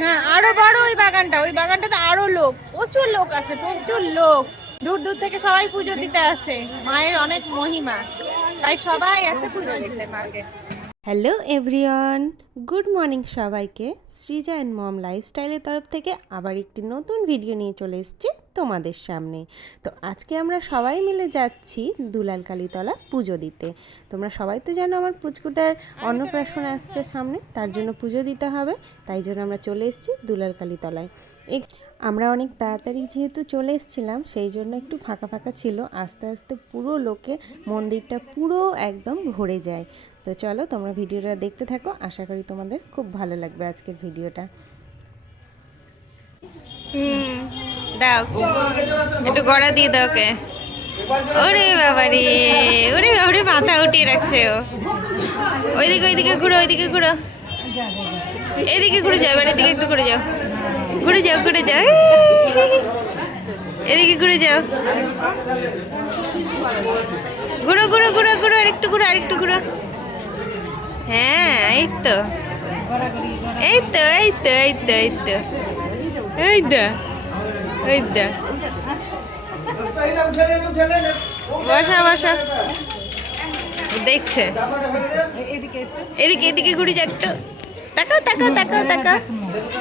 হ্যাঁ আরও বড় ওই বাগানটা, ওই বাগানটাতে আরও লোক, প্রচুর লোক আসে প্রচুর লোক। দূর দূর থেকে সবাই পুজো দিতে আসে, মায়ের অনেক মহিমা, তাই সবাই আসে পুজো দিতে মাকে। হ্যালো এভরিওয়ান, গুড মর্নিং সবাইকে। শ্রীজা অ্যান্ড মম লাইফস্টাইলের তরফ থেকে আবার একটি নতুন ভিডিও নিয়ে চলে এসেছি। তোমাদের সামনে। তো আজকে আমরা সবাই মিলে যাচ্ছি দুলাল কালীতলা পুজো দিতে। তোমরা সবাই তো জানো আমার পুচকুটার অন্নপ্রাশন আসছে সামনে তার জন্য পুজো দিতে হবে তাই জন্য আমরা চলে এসেছি দুলাল কালীতলায়। এক আমরা অনেক তাড়াতাড়ি যেহেতু চলে এসেছিলাম সেই জন্য একটু ফাঁকা ফাঁকা ছিল আস্তে আস্তে পুরো লোকে মন্দিরটা পুরো একদম ভরে যায়। তো চলো তোমরা ভিডিওটা দেখতে থাকো আশা করি তোমাদের খুব ভালো লাগবে আজকের ভিডিওটা। হুম। দাও। একটু গড়া দিয়ে দাও কে ওরে বাবা রে ওরে ওরে মাথা উঠিয়ে রাখছে ও। ওইদিকে ওইদিকে ঘুরো ওইদিকে ঘুরো। এদিকে ঘুরে যাও, এবার এদিকে একটু ঘুরে যাও। ঘুরে যাও ঘুরে যাও এদিকে ঘুরে যাও। ঘুরো ঘুরো ঘুরো ঘুরো, আরেকটু ঘুরো আরেকটু ঘুরো। হ্যাঁ এই তো। এই তো এই তো এই তো এই তো। এই তো। এই তো বসা বসা। দেখছে। এদিকে এদিকে ঘুরে যা একটু। তাকাও তাকাও তাকাও তাকাও।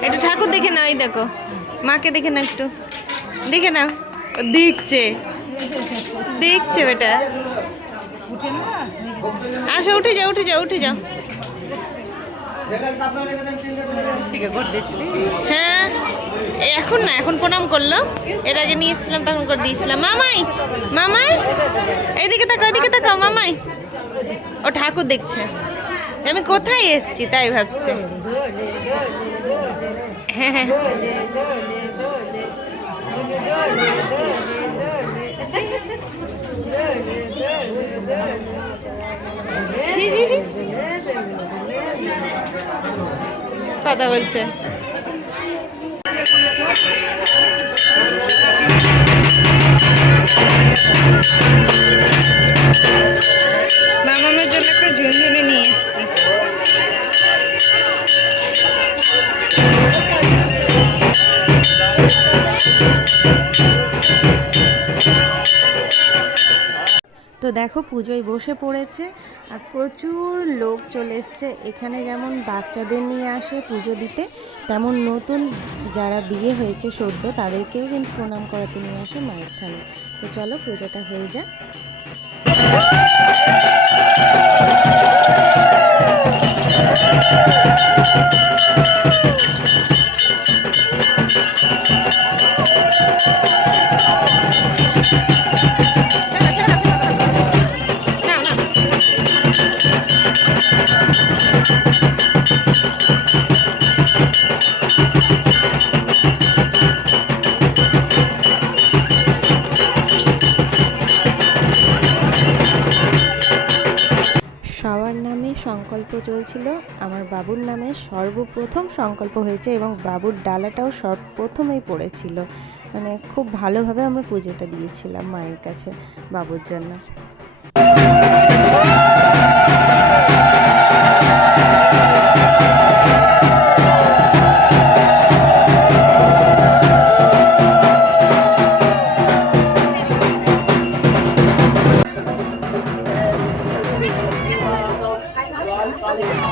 একটু ঠাকুর দেখে নাও, এই দেখো। মাকে দেখে নাও একটু। দেখে নাও। দেখছে। দেখছে বেটা। আসো, উঠে যাও উঠে যাও উঠে যাও। হ্যাঁ। এখন না, এখন প্রণাম করল। এর আগে নিয়ে এসেছিলাম তখন করে দিয়েছিলাম। মামাই মামাই, এইদিকে তাকাও, এদিকে তাকাও, মামাই। ও ঠাকুর দেখছে। আমি কোথায় এসেছি, তাই ভাবছে। হ্যাঁ কথা বলছে। জন্য একটা নিয়ে তো দেখো, পুজোয় বসে পড়েছে আর প্রচুর লোক চলে এসছে। এখানে যেমন বাচ্চাদের নিয়ে আসে পুজো দিতে তেমন নতুন যারা বিয়ে হয়েছে সদ্য, তাদেরকেও কিন্তু প্রণাম করাতে নিয়ে আসে মায়ের থানে। তো চলো, পুজোটা হয়ে যাক। সবার নামে সংকল্প চলছিল। আমার বাবুর নামে সর্বপ্রথম সংকল্প হয়েছে এবং বাবুর ডালাটাও সর্বপ্রথমেই পড়েছিল। মানে খুব ভালোভাবে আমরা পুজোটা দিয়েছিলাম মায়ের কাছে, বাবুর জন্য। পুজো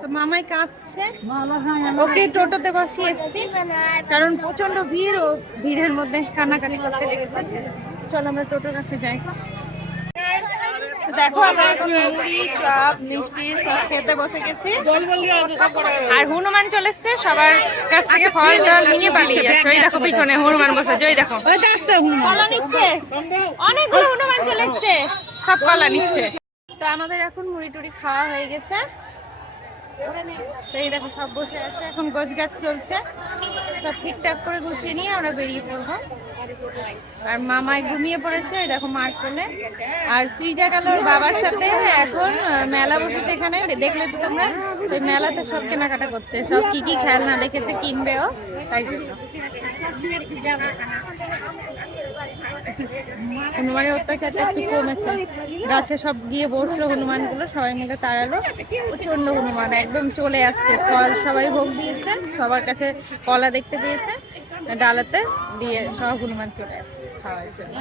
তো মামাই কাঁদছে। ওকে টোটোতে বসিয়ে এসছি কারণ প্রচণ্ড ভিড় ও ভিড়ের মধ্যে কান্নাকাটি করতে লেগেছে। চলো আমরা টোটোর কাছে যাই। দেখো আমরা মুড়ি চপ মিষ্টি সব খেতে বসে গেছি। আর হনুমান চলে এসছে সবার কাছ থেকে ফল টল নিয়ে পালিয়ে যাচ্ছে। ওই দেখো পিছনে হনুমান বসে ওই দেখো। ওই নিচ্ছে? অনেকগুলো হনুমান চলে এসছে। সব কলা নিচ্ছে। তো আমাদের এখন মুড়ি টুড়ি খাওয়া হয়ে গেছে। এই দেখো সব বসে আছে, এখন গোছ চলছে। সব ঠিকঠাক করে গুছিয়ে নিয়ে আমরা বেরিয়ে পড়ব। আর মামাই ঘুমিয়ে পড়েছে ওই দেখো মার কোলে। আর সৃজা গেল বাবার সাথে। এখন মেলা বসেছে এখানে। দেখলে তো তোমরা, ওই মেলাতে সব কেনাকাটা করতে। সব কি কি খেলনা দেখেছে কিনবেও তাই জন্য। হনুমানের অত্যাচারটা একটু কমেছে। গাছে সব গিয়ে বসল হনুমানগুলো সবাই মিলে তাড়ালো। প্রচণ্ড হনুমান একদম চলে আসছে। ফল সবাই ভোগ দিয়েছে সবার কাছে কলা দেখতে পেয়েছে। ডালাতে দিয়ে সব হনুমান চলে আসছে খাওয়ার জন্য।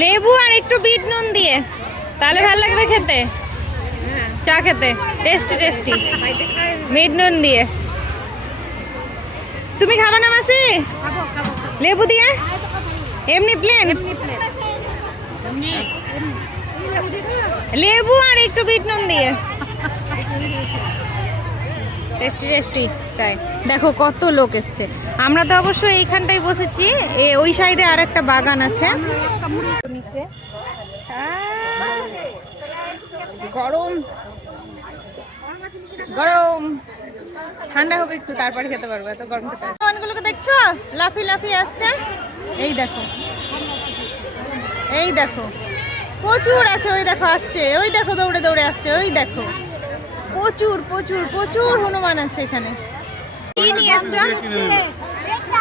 লেবু আর একটু বিট নুন দিয়ে। তাহলে ভালো লাগবে খেতে? চা খেতে? Tasty tasty. বিট নুন দিয়ে। তুমি খাবে না মাসি? লেবু দিয়ে? এমনি প্লেন লেবু আর একটু বিট নুন দিয়ে। টেস্টি টেস্টি, চাই। দেখো কত লোক এসছে। আমরা তো অবশ্য এইখানটাই বসেছি। এ, ওই সাইডে আর একটা বাগান আছে। গরম। গরম। ঠান্ডা হোক একটু তারপরে খেতে পারব এত গরম খেতে পারব। দেখছ? লাফি লাফি আসছে। এই দেখো। এই দেখো। প্রচুর আছে ওই দেখো আসছে। ওই দেখো দৌড়ে দৌড়ে আসছে। ওই দেখো। প্রচুর প্রচুর প্রচুর হনুমান আছে এখানে। কি নিয়ে এসছো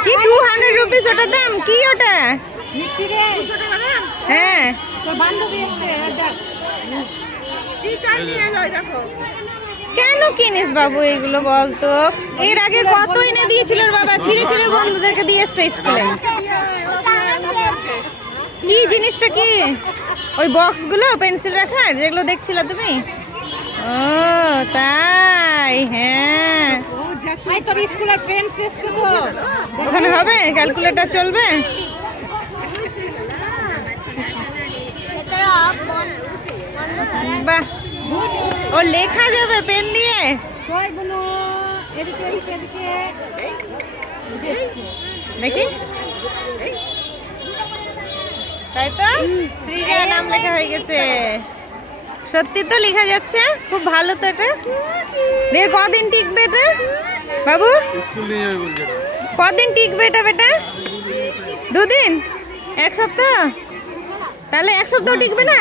কি টু হান্ড্রেড রুপিস ওটার দাম? কি ওটা? হ্যাঁ। কেন কিনিস বাবু এগুলো বলতো? এর আগে কত এনে দিয়েছিল বাবা? ছিঁড়ে ছিঁড়ে বন্ধুদেরকে দিয়ে এসছে স্কুলে। কি জিনিসটা কি? ওই বক্সগুলো পেন্সিল রাখার যেগুলো দেখছিলে তুমি? ও তাই হ্যাঁ। ওখানে হবে? ক্যালকুলেটর চলবে? বাহ। লেখা যাবে পেন দিয়ে? দেখি। তাই তো? শ্রীজা নাম লেখা হয়ে গেছে। সত্যি তো লেখা যাচ্ছে? খুব ভালো তো এটা। রে কদিন টিকবে এটা? বাবু? কদিন টিকবে এটা বেটা? দুদিন? এক সপ্তাহ? তাহলে এক সপ্তাহ টিকবে না?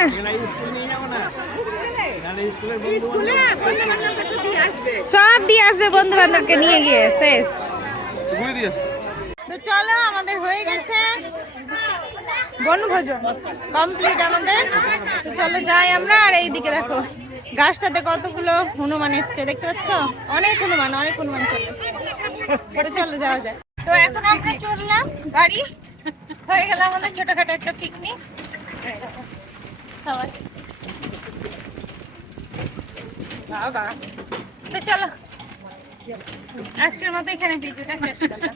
সব দিয়ে আসবে বন্ধু বান্ধবকে নিয়ে গিয়ে শেষ। তো চলো আমাদের হয়ে গেছে। বনভোজন কমপ্লিট আমাদের। তো চলো যাই আমরা আর এইদিকে দেখো গাছটাতে কতগুলো হনুমান এসছে দেখতে পাচ্ছ? অনেক হনুমান অনেক হনুমান চলে। তো চলো যাওয়া যায় তো এখন আমরা চললাম গাড়ি। হয়ে গেল আমাদের ছোটখাটো একটা পিকনিক সবাই। বাবা। তো চলো। আজকের মতো এখানে ভিডিওটা শেষ করলাম।